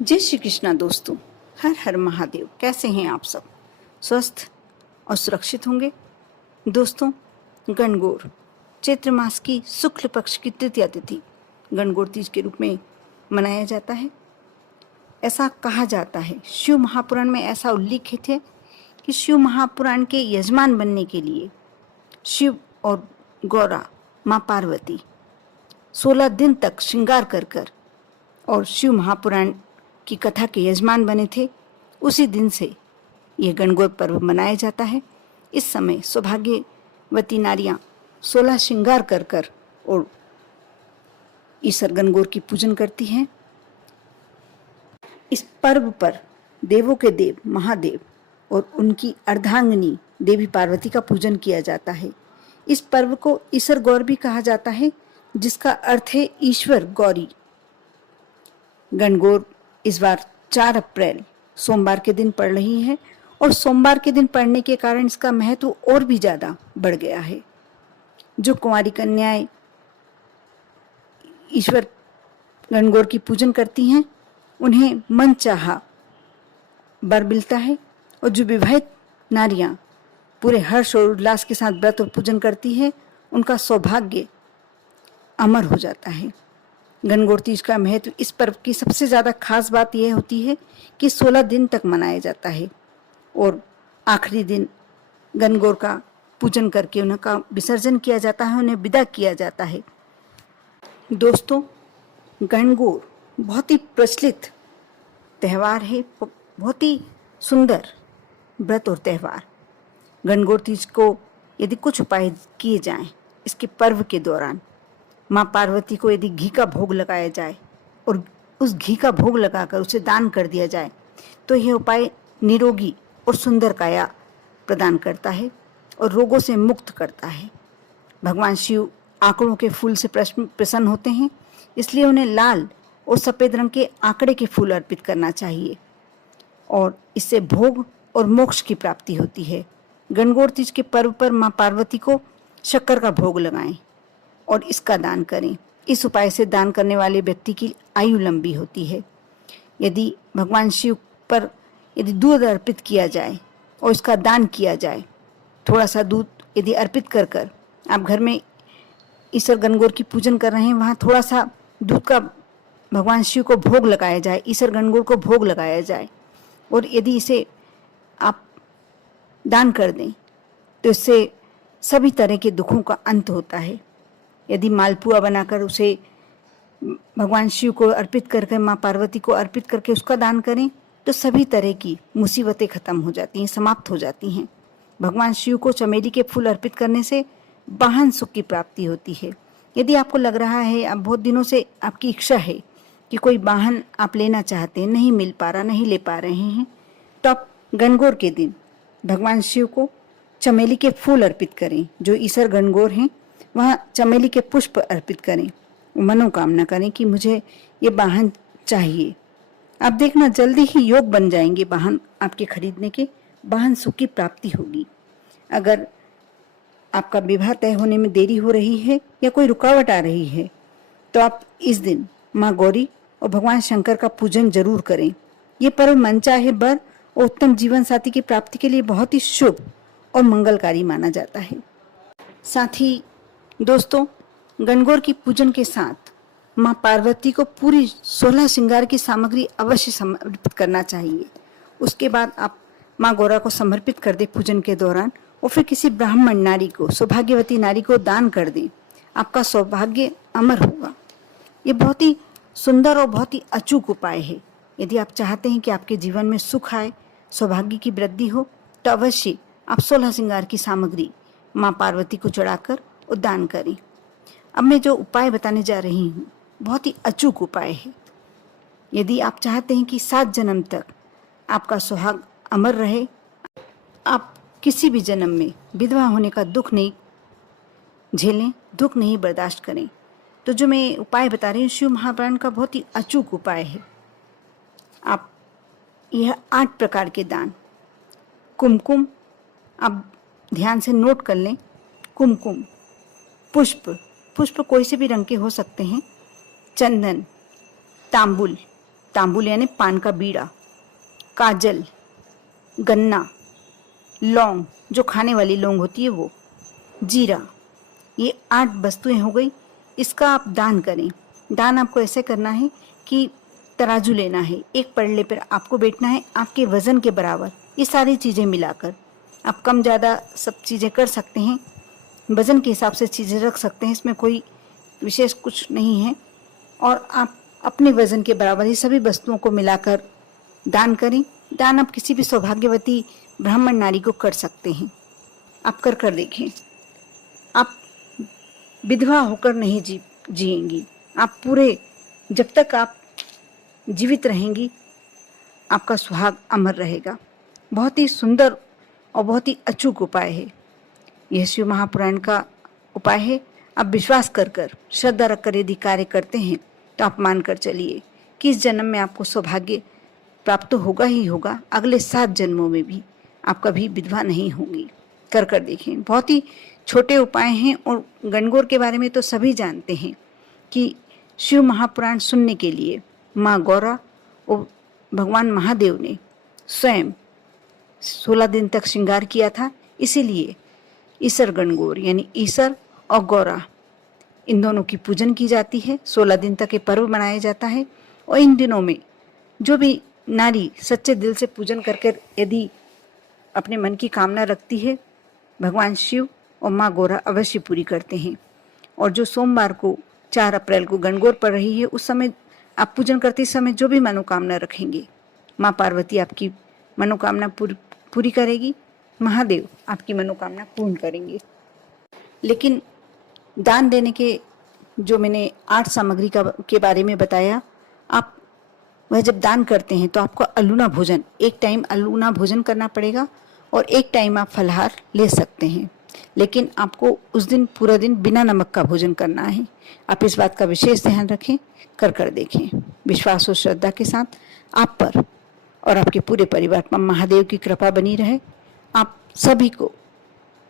जय श्री कृष्णा दोस्तों। हर हर महादेव। कैसे हैं आप सब? स्वस्थ और सुरक्षित होंगे। दोस्तों, गणगौर चैत्र मास की शुक्ल पक्ष की तृतीया तिथि गणगौर तीज के रूप में मनाया जाता है। ऐसा कहा जाता है, शिव महापुराण में ऐसा उल्लिखित है कि शिव महापुराण के यजमान बनने के लिए शिव और गौरा माँ पार्वती 16 दिन तक श्रृंगार कर और शिव महापुराण की कथा के यजमान बने थे। उसी दिन से यह गणगौर पर्व मनाया जाता है। इस समय सौभाग्यवती नारियां 16 श्रृंगार कर और ईश्वर गणगौर की पूजन करती हैं। इस पर्व पर देवों के देव महादेव और उनकी अर्धांगिनी देवी पार्वती का पूजन किया जाता है। इस पर्व को ईश्वर गौर भी कहा जाता है, जिसका अर्थ है ईश्वर गौरी। गणगौर इस बार 4 अप्रैल सोमवार के दिन पड़ रही है और सोमवार के दिन पड़ने के कारण इसका महत्व और भी ज़्यादा बढ़ गया है। जो कुंवारी कन्याएं ईश्वर गणगौर की पूजन करती हैं, उन्हें मनचाहा वर मिलता है और जो विवाहित नारियां पूरे हर्ष और उल्लास के साथ व्रत और पूजन करती है, उनका सौभाग्य अमर हो जाता है। गणगौर तीज का महत्व, इस पर्व की सबसे ज़्यादा खास बात यह होती है कि 16 दिन तक मनाया जाता है और आखिरी दिन गणगौर का पूजन करके उनका विसर्जन किया जाता है, उन्हें विदा किया जाता है। दोस्तों, गणगौर बहुत ही प्रचलित त्यौहार है, बहुत ही सुंदर व्रत और त्यौहार। गणगौर तीज को यदि कुछ उपाय किए जाएं इसके पर्व के दौरान, माँ पार्वती को यदि घी का भोग लगाया जाए और उस घी का भोग लगाकर उसे दान कर दिया जाए तो यह उपाय निरोगी और सुंदर काया प्रदान करता है और रोगों से मुक्त करता है। भगवान शिव आंकड़ों के फूल से प्रसन्न होते हैं, इसलिए उन्हें लाल और सफ़ेद रंग के आंकड़े के फूल अर्पित करना चाहिए और इससे भोग और मोक्ष की प्राप्ति होती है। गणगौर तीज के पर्व पर माँ पार्वती को शक्कर का भोग लगाएं और इसका दान करें। इस उपाय से दान करने वाले व्यक्ति की आयु लंबी होती है। यदि भगवान शिव पर यदि दूध अर्पित किया जाए और इसका दान किया जाए, थोड़ा सा दूध यदि अर्पित कर आप घर में ईश्वर गणगौर की पूजन कर रहे हैं, वहाँ थोड़ा सा दूध का भगवान शिव को भोग लगाया जाए, ईश्वर गणगौर को भोग लगाया जाए और यदि इसे आप दान कर दें तो इससे सभी तरह के दुखों का अंत होता है। यदि मालपुआ बनाकर उसे भगवान शिव को अर्पित करके माँ पार्वती को अर्पित करके उसका दान करें तो सभी तरह की मुसीबतें खत्म हो जाती हैं, समाप्त हो जाती हैं। भगवान शिव को चमेली के फूल अर्पित करने से वाहन सुख की प्राप्ति होती है। यदि आपको लग रहा है, आप बहुत दिनों से आपकी इच्छा है कि कोई वाहन आप लेना चाहते हैं, नहीं मिल पा रहा, नहीं ले पा रहे हैं, तो आप गणगौर के दिन भगवान शिव को चमेली के फूल अर्पित करें। जो ईश्वर गणगौर हैं वहाँ चमेली के पुष्प अर्पित करें, मनोकामना करें कि मुझे ये वाहन चाहिए। आप देखना जल्दी ही योग बन जाएंगे वाहन आपके खरीदने के, वाहन सुख की प्राप्ति होगी। अगर आपका विवाह तय होने में देरी हो रही है या कोई रुकावट आ रही है तो आप इस दिन माँ गौरी और भगवान शंकर का पूजन जरूर करें। ये पर्व मनचाहे वर और उत्तम जीवन साथी की प्राप्ति के लिए बहुत ही शुभ और मंगलकारी माना जाता है। साथ ही दोस्तों, गणगौर की पूजन के साथ माँ पार्वती को पूरी 16 श्रृंगार की सामग्री अवश्य समर्पित करना चाहिए। उसके बाद आप माँ गौरा को समर्पित कर दे पूजन के दौरान और फिर किसी ब्राह्मण नारी को, सौभाग्यवती नारी को दान कर दें। आपका सौभाग्य अमर होगा। ये बहुत ही सुंदर और बहुत ही अचूक उपाय है। यदि आप चाहते हैं कि आपके जीवन में सुख आए, सौभाग्य की वृद्धि हो, तो अवश्य आप 16 श्रृंगार की सामग्री माँ पार्वती को चढ़ाकर और दान करें। अब मैं जो उपाय बताने जा रही हूँ बहुत ही अचूक उपाय है। यदि आप चाहते हैं कि 7 जन्म तक आपका सुहाग अमर रहे, आप किसी भी जन्म में विधवा होने का दुख नहीं झेलें, दुख नहीं बर्दाश्त करें, तो जो मैं उपाय बता रही हूँ शिव महापुराण का बहुत ही अचूक उपाय है। आप यह 8 प्रकार के दान, कुमकुम, आप ध्यान से नोट कर लें, कुमकुम, पुष्प कोई से भी रंग के हो सकते हैं, चंदन, तांबुल, तांबुल यानी पान का बीड़ा, काजल, गन्ना, लौंग जो खाने वाली लौंग होती है वो, जीरा, ये 8 वस्तुएं हो गई। इसका आप दान करें। दान आपको ऐसे करना है कि तराजू लेना है, एक पल्ले पर आपको बैठना है आपके वज़न के बराबर। ये सारी चीज़ें मिलाकर आप कम ज़्यादा सब चीज़ें कर सकते हैं, वज़न के हिसाब से चीज़ें रख सकते हैं, इसमें कोई विशेष कुछ नहीं है। और आप अपने वज़न के बराबर ये सभी वस्तुओं को मिलाकर दान करें। दान आप किसी भी सौभाग्यवती ब्राह्मण नारी को कर सकते हैं। आप कर देखें। आप विधवा होकर नहीं जिएंगी। आप पूरे जब तक आप जीवित रहेंगी आपका सुहाग अमर रहेगा। बहुत ही सुंदर और बहुत ही अचूक उपाय है। यह शिव महापुराण का उपाय है। आप विश्वास कर श्रद्धा रखकर यदि कार्य करते हैं तो आप मान कर चलिए कि इस जन्म में आपको सौभाग्य प्राप्त तो होगा ही होगा, अगले 7 जन्मों में भी आप कभी विधवा नहीं होंगी। कर देखें। बहुत ही छोटे उपाय हैं और गणगौर के बारे में तो सभी जानते हैं कि शिव महापुराण सुनने के लिए माँ गौरा और भगवान महादेव ने स्वयं 16 दिन तक श्रृंगार किया था। इसीलिए ईसर गणगौर यानी ईसर और गौरा इन दोनों की पूजन की जाती है। 16 दिन तक ये पर्व मनाया जाता है और इन दिनों में जो भी नारी सच्चे दिल से पूजन करके यदि अपने मन की कामना रखती है, भगवान शिव और माँ गौरा अवश्य पूरी करते हैं। और जो सोमवार को 4 अप्रैल को गणगौर पड़ रही है, उस समय आप पूजन करते समय जो भी मनोकामना रखेंगे, माँ पार्वती आपकी मनोकामना पूरी करेगी, महादेव आपकी मनोकामना पूर्ण करेंगे। लेकिन दान देने के जो मैंने 8 सामग्री के बारे में बताया, आप वह जब दान करते हैं तो आपको अलूना भोजन, एक टाइम अलूना भोजन करना पड़ेगा और एक टाइम आप फलाहार ले सकते हैं। लेकिन आपको उस दिन पूरा दिन बिना नमक का भोजन करना है। आप इस बात का विशेष ध्यान रखें। कर देखें। विश्वास और श्रद्धा के साथ आप पर और आपके पूरे परिवार पर महादेव की कृपा बनी रहे। आप सभी को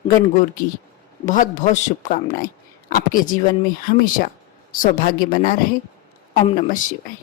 गणगौर की बहुत बहुत शुभकामनाएं। आपके जीवन में हमेशा सौभाग्य बना रहे। ओम नमः शिवाय।